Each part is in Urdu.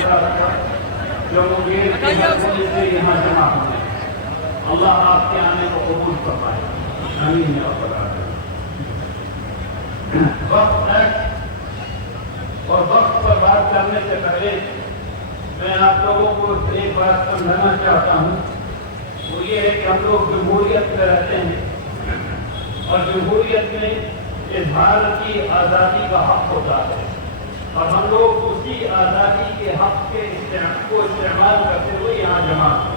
جو مغیر کے مرکز سے یہاں جمع ہوئے، اللہ آپ کے آنے کو قبول فرمائے، آمین یا رب العالمین۔ وقت ہے اور وقت پر بات کرنے سے پہلے میں آپ لوگوں کو ایک بات سمجھانا چاہتا ہوں، وہ یہ ہے کہ ہم لوگ جمہوریت میں رہتے ہیں اور جمہوریت میں اظہار کی آزادی کا حق ہوتا ہے، اور ہم لوگ اسی آزادی کے حق کے کو استعمال کرتے ہوئے یہاں جمع ہیں۔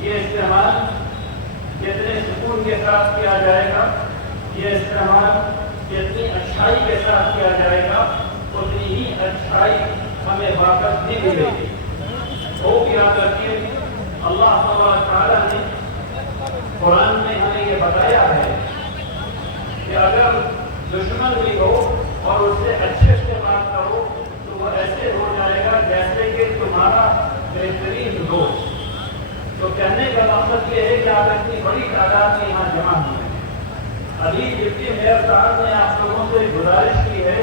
یہ استعمال جتنے سکون کے ساتھ کیا جائے گا، یہ استعمال جتنی اچھائی کے ساتھ کیا جائے گا، اتنی ہی اچھائی ہمیں واپس بھی ملے گی۔ خوب یاد رکھیے، اللہ تعالیٰ نے قرآن میں ہمیں یہ بتایا ہے کہ اگر دشمن بھی ہو اور اس سے اچھے سے بات کرو تو وہ ایسے ہو جائے گا جیسے کہ تمہارا بہترین دوست۔ تو کہنے کا مقصد یہ ہے کہ آپ اتنی بڑی تعداد میں یہاں جمع ہوئے ہیں۔ ابھی ڈپٹی میئر صاحب نے آپ لوگوں سے گزارش کی ہے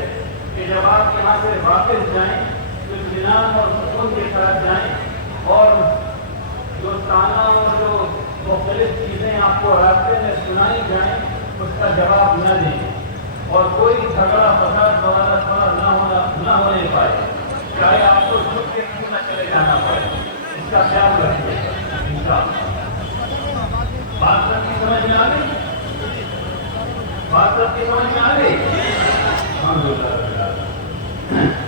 کہ جب آپ یہاں سے واپس جائیں تو اطمینان اور سکون کے ساتھ جائیں، اور جو تانا اور جو مختلف چیزیں آپ کو راستے میں سنائی جائیں اس کا جواب نہ دیں، اور کوئی جھگڑا فساد وغیرہ نہ ہونے پائے، چاہے آپ کو جھک کے کیوں نہ چلے جانا پڑے، اس کا خیال رکھیے انشاءاللہ۔ بات سب کی سمجھ میں آ گئی؟ بات سب کی سمجھ میں آ گئی؟ الحمدللہ۔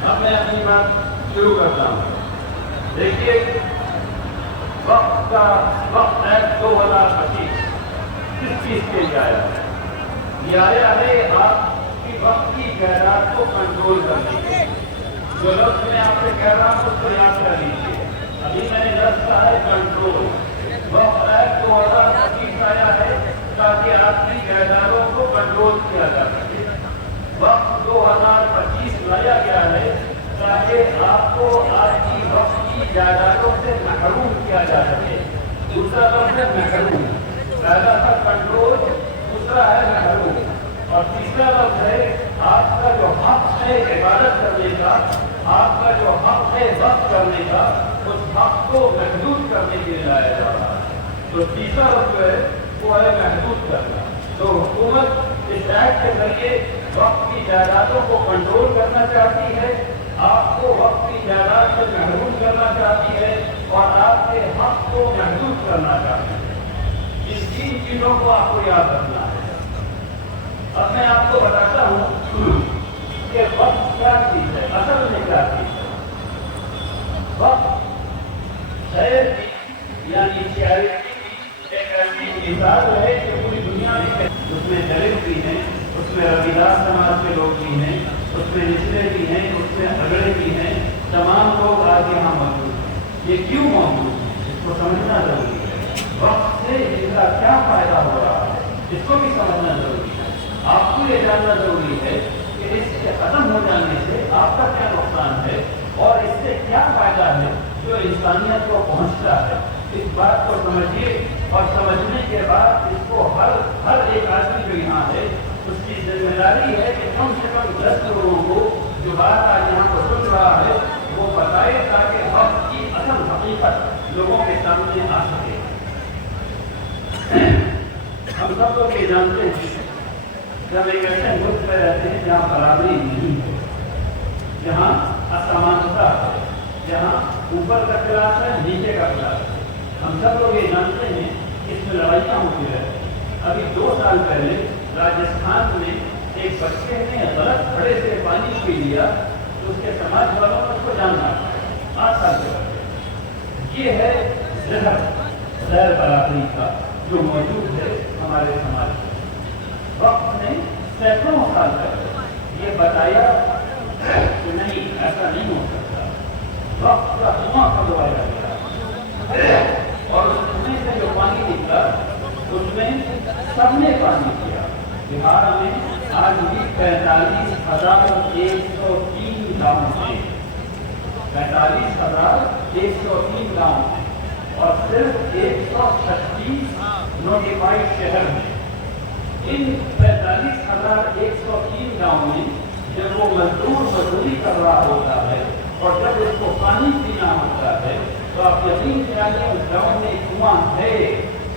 اب میں اپنی بات شروع کرتا ہوں۔ دیکھیے، وقت ہے 2025 کس چیز کے لیے آیا ہے؟ یہ آیا ہے آپ کی وقت کی جائیداد کو کنٹرول کرنے کے لیے۔ جو لفظ میں آپ سے کہہ رہا ہوں اس کو یاد کر لیجیے۔ ابھی میں نے لفظ کہا ہے کنٹرول۔ وقت ہے 2025 آیا ہے تاکہ آپ کی جائیدادوں کو کنٹرول کیا جا سکے۔ وقت 2025 لایا گیا ہے تاکہ آپ کو آپ کی وقت کی جائیدادوں سے محروم کیا جا سکے۔ دوسرا لفظ ہے محروم، پہلا تھا کنٹرول، دوسرا ہے محروم، اور تیسرا لفظ ہے آپ کا جو حق ہے عبادت کرنے کا، آپ کا جو حق ہے وقت کرنے کا، اس حق کو محدود کرنے کے لیے لایا جا رہا ہے۔ تو تیسرا لفظ ہے وہ ہے محدود کرنا۔ تو حکومت اس ایکٹ کے ذریعے وقت کی جائیدادوں کو کنٹرول کرنا چاہتی ہے، آپ کو وقت کی جائیداد سے محروم کرنا چاہتی ہے، اور آپ کے حق کو محدود کرنا چاہتی ہے۔ ان تین چیزوں کو آپ کو یاد رکھنا ہے۔ اب میں آپ کو بتاتا ہوں کہ وقت کیا چیز ہے، اصل میں کیا چیز ہے۔ وقت خیر کی یعنی چیریٹی کی ایک ایسی مثال ہے کہ پوری دنیا میں اس میں دلت بھی ہیں، اس میں ربیداس سماج کے لوگ بھی ہیں، اس میں نچلے بھی ہیں، اس میں اگڑے بھی ہیں، تمام لوگ آج یہاں موجود ہیں۔ یہ کیوں موجود ہے اس کو سمجھنا ضروری ہے۔ وقت سے ان کا کیا فائدہ ہو رہا ہے اس کو بھی سمجھنا ضروری ہے۔ آپ کو یہ جاننا ضروری ہے کہ اس کے ختم ہو جانے سے آپ کا کیا نقصان ہے اور اس سے کیا فائدہ ہے جو انسانیت کو پہنچتا ہے۔ اس بات کو سمجھیے، اور سمجھنے کے بعد اس کو ہر ایک آدمی جو یہاں ہے اس کی ذمہ داری ہے کہ کم سے کم 10 لوگوں کو جو بات آج یہاں کو سن رہا ہے وہ بتائے تاکہ وقت کی اصل حقیقت لوگوں کے سامنے آ سکے۔ ہم سب لوگ یہ جانتے ہیں جب ایک ایسے ملک میں رہتے ہیں جہاں برابری نہیں ہے، جہاں اسمانتا ہے، جہاں اوپر کا کلاس ہے نیچے کا کلاس ہے، ہم سب لوگ یہ جانتے ہیں کہ اس میں لڑائیاں ہوتی رہتی ہیں۔ ابھی 2 سال پہلے راجستھان میں ایک بچے نے غلط گھڑے سے پانی پی لیا تو اس کے سماج والوں نے اس کو جان مارا، 8 سال کے بچے۔ یہ ہے زہر برابری کا جو موجود ہے ہمارے سماج میں۔ وقت نے سینکڑوں سال پہلے یہ بتایا کہ نہیں، ایسا نہیں ہو سکتا۔ وقت کا کنواں کھودوایا گیا اور اس میں سے جو پانی نکلا اس میں سب نے پانی کیا۔ بہار میں آج بھی 45,103 گاؤں ہیں، 45,103 گاؤں ہیں، اور صرف 136 نوٹیفائڈ شہر ہیں۔ ان 45,103 گاؤں میں جب وہ مزدور مزدوری کر رہا ہوتا ہے اور جب اس کو پانی پینا ہوتا ہے تو آپ یقین جانیے اس گاؤں میں ایک کنواں ہے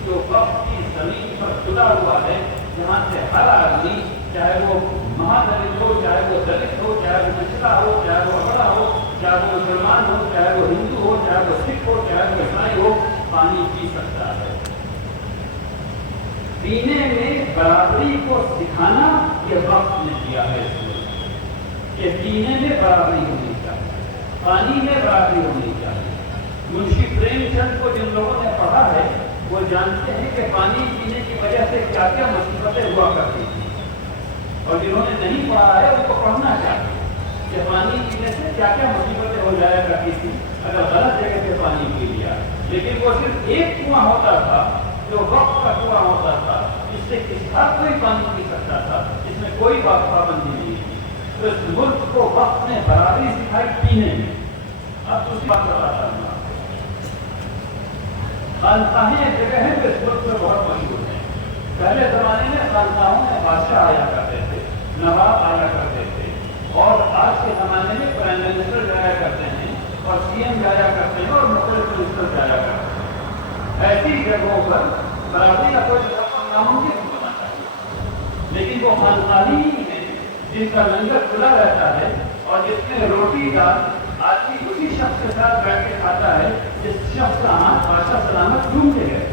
جو وقت کی زمین پر کھلا ہوا ہے، جہاں سے ہر آدمی، چاہے وہ مہادلت ہو، چاہے وہ دلت ہو، چاہے وہ پچھڑا ہو، چاہے وہ بڑا ہو، چاہے وہ مسلمان ہو، چاہے وہ ہندو ہو، چاہے وہ سکھ ہو، چاہے وہ عیسائی ہو، پانی پی سکتا ہے۔ پینے میں برابری کو سکھانا یہ وقت نے کیا ہے اس میں کہ پینے میں برابری ہونی چاہیے، پانی میں برابری ہونی چاہیے۔ منشی پریم چند کو جن لوگوں نے پڑھا ہے وہ جانتے ہیں کہ پانی پینے کی وجہ سے کیا کیا مصیبتیں ہوا کرتی تھی، اور جنہوں نے نہیں پڑھا ہے ان کو پڑھنا چاہیے کہ پانی پینے سے کیا کیا مصیبتیں ہو جایا کرتی تھی اگر غلط جگہ سے پانی پی لیا۔ لیکن وہ صرف ایک کنواں ہوتا تھا جو وقت کا کنواں ہوتا تھا، جس سے ہر کوئی پانی پی سکتا تھا، جس میں کوئی بات پابندی نہیں تھی۔ تو اس ملک کو وقت نے برابری سکھائی پینے میں۔ اب دوسری بات بتاتا ہوں، خانقاہیں ایک جگہ ہیں جو اس ملک میں بہت مشہور ہیں۔ پہلے زمانے میں خانقاہوں میں بادشاہ آیا کرتے تھے، نواب آیا کرتے تھے، اور آج کے زمانے میں پرائم منسٹر جایا کرتے ہیں اور سی ایم جایا کرتے ہیں اور مختلف منسٹر جایا کرتے ہیں۔ ایسی جگہوں پر برابری کا کوئی ناممکن ہونا چاہیے، لیکن وہ خانقاہیں ہی ہیں جن کا لنگر کھلا رہتا ہے اور جس میں روٹی کا آدمی اسی شخص کے ساتھ بیٹھ کے کھاتا ہے جس شخص کا ہاتھ بادشاہ سلامت ڈھونڈ کے گئے۔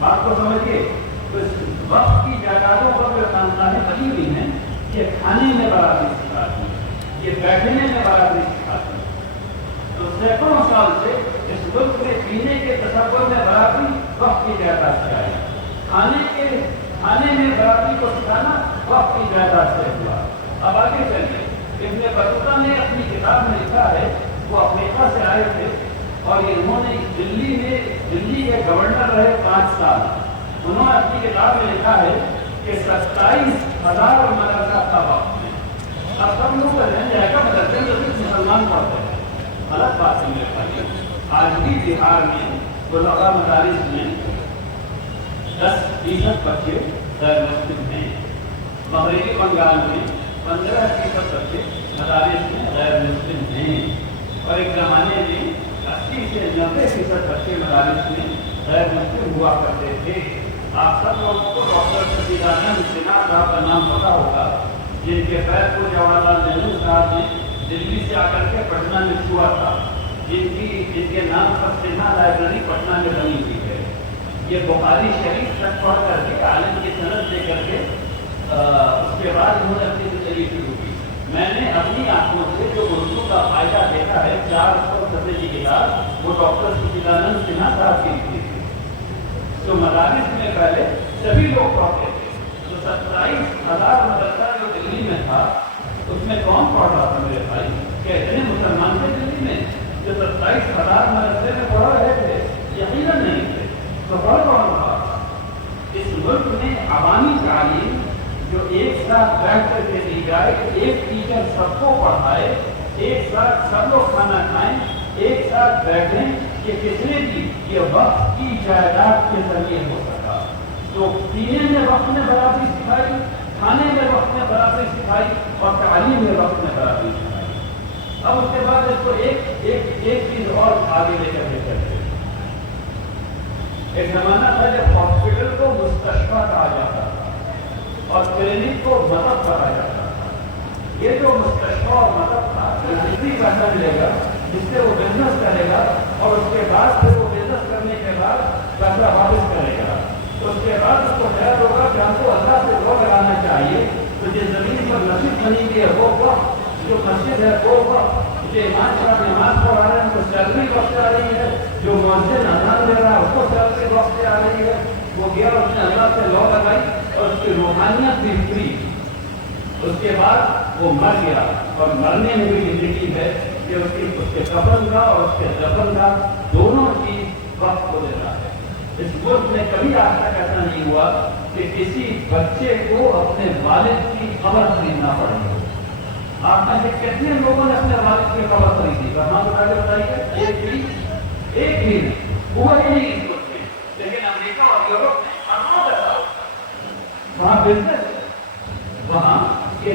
بات کو سمجھیے، تو اس وقت کی جائیدادوں پر جو خانقاہیں بنی ہوئی ہیں یہ کھانے میں برابری سکھاتی ہیں، یہ بیٹھنے میں برابری سکھاتی ہیں۔ تو سینکڑوں سال سے اس ملک میں پینے کے تصور میں برابری وقت کی جائیداد سے آئی، کھانے میں برابری کو سکھانا وقت کی جائیداد سے ہوا۔ اب آگے چلیے، ابن بطوطہ نے اپنی کتاب میں لکھا ہے، وہ افریقہ سے آئے تھے اور انہوں نے دلی کے گورنر رہے 5 سال۔ انہوں نے اپنی کتاب میں لکھا ہے کہ 27,000 مدرسہ تھا وقت میں۔ اب سب لوگ کا ذہن جائے گا مدرسے میں صرف مسلمان پڑھتے ہیں، غلط بات نہیں ہے بھائی۔ آج بھی بہار میں بلغا مدارس میں 10% بچے غیر مسلم ہیں، مغربی بنگال میں 15% بچے مدارس میں غیر مسلم ہیں، اور ایک زمانے میں 80 سے 90% بچے مدارس میں غیر مسلم ہوا کرتے تھے۔ آپ سب لوگوں کو ڈاکٹر سچیدانند سنہا صاحب کا نام پتا ہوگا، جن کے پیر کو جواہر لال نہرو صاحب نے دلی سے آ کر کے پٹنہ میں چھوا تھا، جن کے نام پر سنہا لائبریری پٹنہ میں بنی ہوئی ہے۔ یہ بخاری شریف تک پڑھ کر کے عالم کی سند دے کر کے اس کے بعد انہوں نے اپنی زندگی شروع کی۔ میں نے اپنی آنکھوں سے جو اردو کا فائدہ دیکھا ہے 400 صفحے کی کتاب، وہ ڈاکٹر سچیدانند سنہا صاحب کی لکھی تھی۔ تو مدارس میں پہلے سبھی لوگ پڑھتے تھے، تو 27,000 مدرسہ جو دلی میں تھا اس میں کون پڑھ رہا تھا میرے بھائی؟ کہ اتنے مسلمان تھے دلی میں جو 27,000 مدرسے میں پڑھ رہے تھے؟ یقیناً نہیں تھے۔ تو پڑھ کون رہا تھا؟ اس ملک میں عوامی تعلیم جو ایک ساتھ بیٹھ کر کے دی جائے، ایک ٹیچر سب کو پڑھائے، ایک ساتھ سب لوگ کھانا کھائیں، ایک ساتھ بیٹھیں، یہ کس نے دی؟ یہ وقت کی جائیداد کے ذریعے ہو سکا۔ تو پینے میں وقت نے برابری سکھائی، کھانے میں وقت نے برابری سکھائی، اور تعلیم میں وقت نے برابری سکھائی۔ اب اس کے بعد اس کو ایک چیز اور آگے لے کر چلتے۔ ایک زمانہ تھا جب ہاسپٹل کو مستشفیٰ کہا جاتا تھا اور کلینک کو مطب کہا جاتا تھا۔ یہ جو مستشفیٰ اور مطب تھا، دوسری پیسہ ملے گا جس سے وہ بزنس کرے گا، اور اس کے بعد پھر وہ بزنس کرنے کے بعد پیسہ واپس کرے گا۔ تو اس کے بعد اس کو خیال ہوگا کہ ہم کو اللہ سے دعا لگانا چاہیے، تو جس زمین پر مسجد بنی ہوئی ہے وہ وقت، جو مسجد ہے وہ وقت، جو امام صاحب نماز پڑھا رہے ہیں ان کو سیلری وقت آ رہی ہے، جو مؤذن اذان دے رہا ہے اس کو سیلری وقت آ رہی ہے۔ وہ گیا اور اس نے اللہ سے دعا لگائی اور اس کی روحانیت بھی فری۔ اس کے بعد وہ مر گیا، اور مرنے میں بھی زندگی ہے کہ اس کے کفن کا اور اس کے دفن کا دونوں چیز وقت کو دیتا ہے۔ اس ملک میں کبھی آج تک ایسا نہیں ہوا کہ کسی بچے کو اپنے والد کی قبر خریدنا پڑے گا۔ آپ میں سے کتنے لوگوں نے اپنے والد کی قبر خریدی؟ رحمان بتا بتائیے، ایک بھی ہوا ہی نہیں اس ملک میں۔ لیکن امریکہ اور یورپ میں وہاں بزنس، وہاں یہ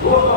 200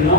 9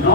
9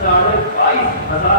22,500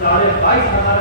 22,500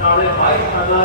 22,500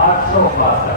862।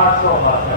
862।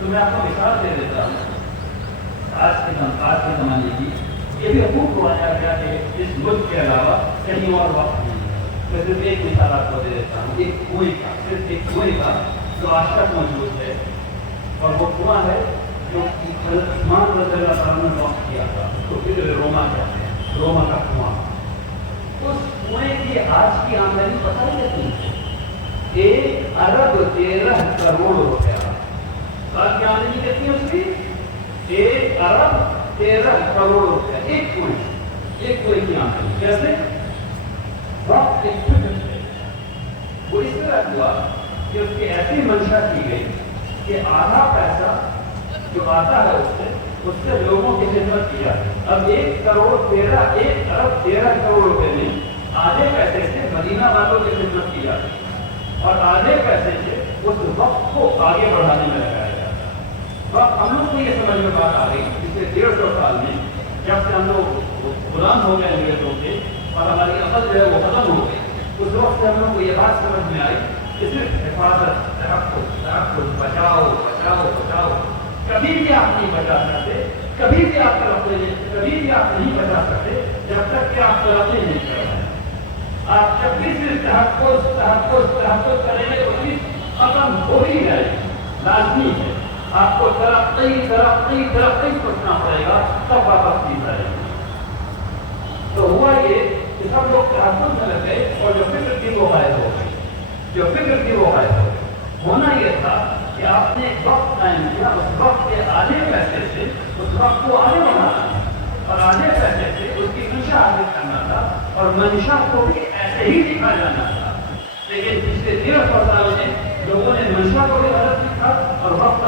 تو میں آپ کو مثال دے دیتا ہوں آج کے زمانے کی. یہ بھی خوب بتایا گیا کہ اس ملک کے علاوہ کہیں اور وقت نہیں. میں صرف ایک مثال آپ کو دے دیتا ہوں، ایک کنویں کا، صرف ایک کنویں کا جو آج تک موجود ہے، اور وہ کنواں ہے جو عثمان رضی اللہ تعالیٰ نے وقت کیا تھا، تو پھر روما کہتے ہیں، روما کا کنواں. اس کنویں کی آج کی آمدنی پتہ نہیں کتنی ہے، 1 ارب 13 کروڑ روپیہ. آج کی آمدنی کتنی ہے اس کی؟ 1 ارب 13 کروڑ روپیہ ایک کنویں کی آمدنی. کیسے؟ وقت ایک فکر ہے. وہ اس طرح ہوا کہ اس کی ایسی منشا کی گئی کہ آدھا پیسہ جو آتا ہے اس سے لوگوں کی خدمت کی جاتی. اب 1 ارب 13 کروڑ روپے میں آدھے پیسے سے مدینہ والوں کی خدمت کی جاتی اور آدھے پیسے سے اس وقت کو آگے بڑھانے میں لگایا جاتا. وقت ہم لوگ کو یہ سمجھ میں بات آ گئی پچھلے 150 سال میں، جب سے ہم لوگ غلام ہو گئے انگریزوں کے اور ہماری عقل جو ہے وہ ختم ہو گئی. اس وقت سے ہم لوگ کو یہ بات سمجھ میں آئی کہ صرف حفاظت، تحفظ، بچاؤ بچاؤ بچاؤ. کبھی بھی آپ نہیں بچا سکتے، کبھی بھی آپ نہیں بچا سکتے جب تک کہ آپ ترقی نہیں کر رہے. آپ جب بھی صرف تحفظ کریں گے تو چیز ختم ہو ہی جائے گی. لازمی ہے آپ کو ترقی سوچنا پڑے گا، تب واپس چیز آئے گی. تو ہوا یہ کہ سب لوگ تحفظ میں لگ گئے اور جو فکر تھی وہ غائب ہو گئی. ہونا یہ تھا کہ آپ نے وقت قائم کیا، اس وقت کے آدھے پیسے سے اس وقت کو آگے بڑھانا اور آدھے پیسے سے اس کی منشا حاصل کرنا تھا اور منشا کو بھی ایسے ہی دکھا جانا تھا. لیکن پچھلے 150 سالوں میں لوگوں نے منشا کو بھی غلط لکھا اور وقت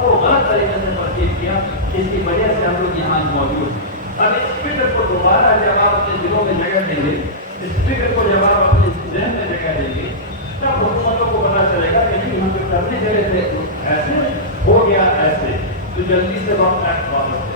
کو غلط طریقے سے ترتیب کیا، جس کی وجہ سے ہم لوگ یہاں موجود ہیں. اب اس فکر کو دوبارہ جب آپ اپنے دلوں میں جگہ دیں گے، اس فکر کو جب آپ اپنے ذہن میں جگہ دیں گے، تب حکومتوں کو پتا چلے گا کہ نہیں ہم جو کرنے چلے تھے ایسے ہو گیا ایسے، تو جلدی سے وقت واپس